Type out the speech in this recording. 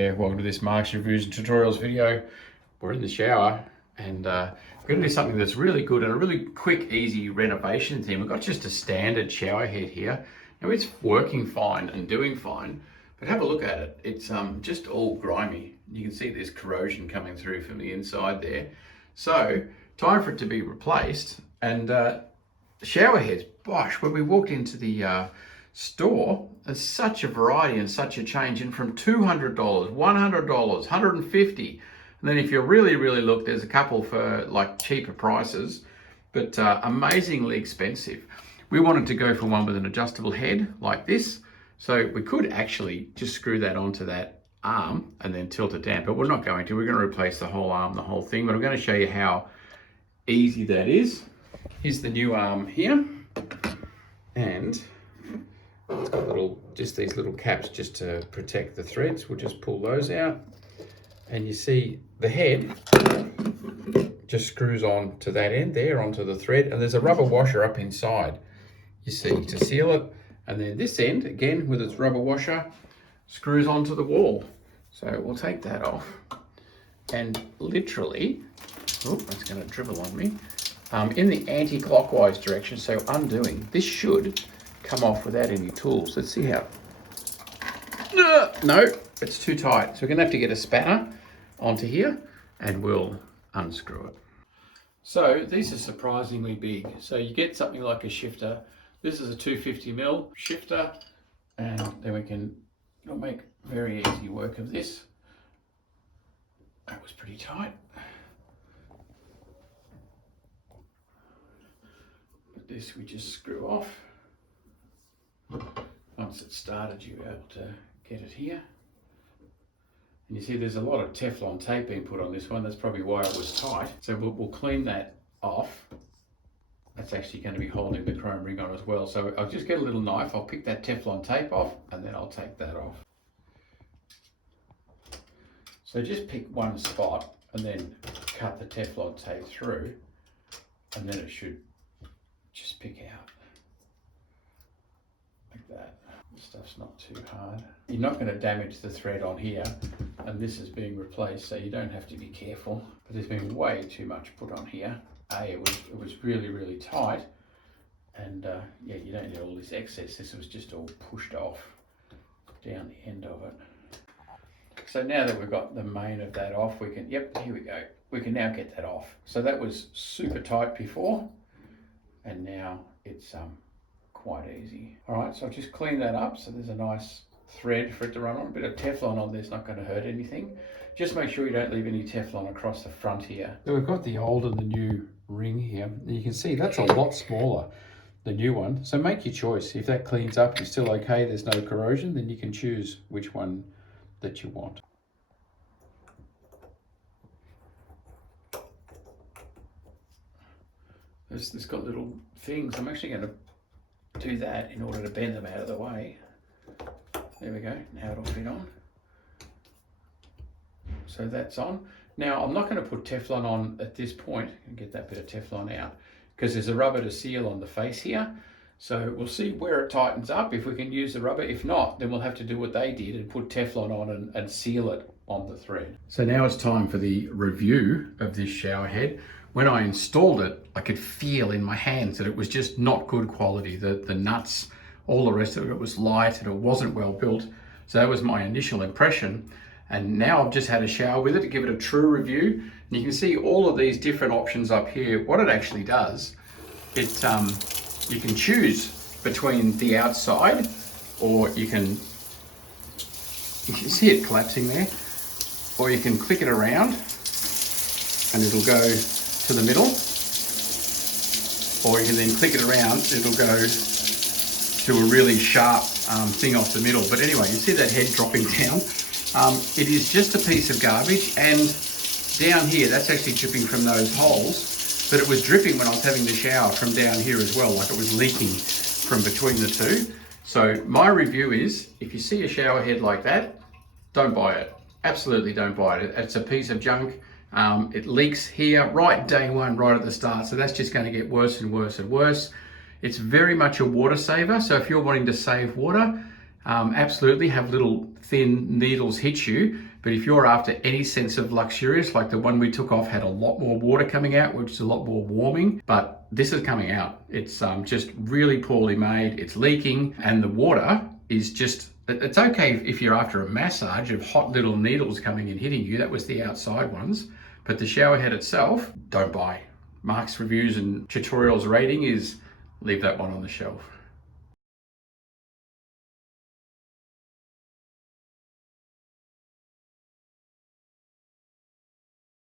there, welcome to this Marks Reviews and Tutorials video. We're in the shower and we're going to do something that's really good and a really quick, easy renovation theme. We've got just a standard shower head here. Now it's working fine and doing fine, but have a look at it. It's just all grimy. You can see there's corrosion coming through from the inside there. So time for it to be replaced. And shower heads, gosh, when we walked into the store, there's such a variety and such a change, and from $200, $100, $150, and then if you really look, there's a couple for like cheaper prices, but amazingly expensive. We wanted to go for one with an adjustable head like this, so we could actually just screw that onto that arm and then tilt it down, but we're not going to. We're going to replace the whole arm, the whole thing, but I'm going to show you how easy that is. Here's the new arm here, and it's got just these little caps just to protect the threads. We'll just pull those out, and you see the head just screws on to that end there, onto the thread, and there's a rubber washer up inside, you see, to seal it. And then this end, again, with its rubber washer, screws onto the wall. So we'll take that off, and literally, oh, that's going to dribble on me, in the anti-clockwise direction, so undoing. This should come off without any tools. Let's see how. No, it's too tight. So we're gonna have to get a spanner onto here and we'll unscrew it. So these are surprisingly big. So you get something like a shifter. This is a 250mm shifter, and then we'll make very easy work of this. That was pretty tight. But this we just screw off. Once it's started, you're able to get it here. And you see there's a lot of Teflon tape being put on this one. That's probably why it was tight. So we'll clean that off. That's actually going to be holding the chrome ring on as well. So I'll just get a little knife. I'll pick that Teflon tape off, and then I'll take that off. So just pick one spot and then cut the Teflon tape through, and then it should just pick out. Like that. This stuff's not too hard. You're not going to damage the thread on here, and this is being replaced, so you don't have to be careful. But there's been way too much put on here. It was really tight, and yeah, you don't need all this excess. This was just all pushed off down the end of it. So now that we've got the main of that off, we can, yep, here we go. We can now get that off. So that was super tight before, and now it's quite easy. All right, so I'll just clean that up so there's a nice thread for it to run on. A bit of Teflon on there's not going to hurt anything. Just make sure you don't leave any Teflon across the front here. So we've got the old and the new ring here, and you can see that's a lot smaller, the new one. So make your choice. If that cleans up, you're still okay, there's no corrosion, then you can choose which one that you want. It's got little things. I'm actually going to do that in order to bend them out of the way. There we go, now it'll fit on. So that's on. Now I'm not going to put Teflon on at this point and get that bit of Teflon out, because there's a rubber to seal on the face here. So we'll see where it tightens up, if we can use the rubber. If not, then we'll have to do what they did and put Teflon on and seal it on the thread. So now it's time for the review of this shower head. When I installed it, I could feel in my hands that it was just not good quality. The nuts, all the rest of it was light and it wasn't well built. So that was my initial impression. And now I've just had a shower with it to give it a true review. And you can see all of these different options up here. What it actually does, you can choose between the outside, or you can see it collapsing there, or you can click it around and it'll go to the middle, or you can then click it around, it'll go to a really sharp thing off the middle. But anyway, you see that head dropping down. It is just a piece of garbage, and down here, that's actually dripping from those holes, but it was dripping when I was having the shower from down here as well, like it was leaking from between the two. So my review is, if you see a shower head like that, don't buy it. Absolutely don't buy it. It's a piece of junk. It leaks here right day one, right at the start. So that's just going to get worse and worse and worse. It's very much a water saver. So if you're wanting to save water, absolutely have little thin needles hit you. But if you're after any sense of luxurious, like the one we took off had a lot more water coming out, which is a lot more warming, but this is coming out. It's just really poorly made. It's leaking, and the water is just, it's okay if you're after a massage of hot little needles coming and hitting you. That was the outside ones. But the shower head itself, don't buy. Mark's reviews and tutorials rating is leave that one on the shelf.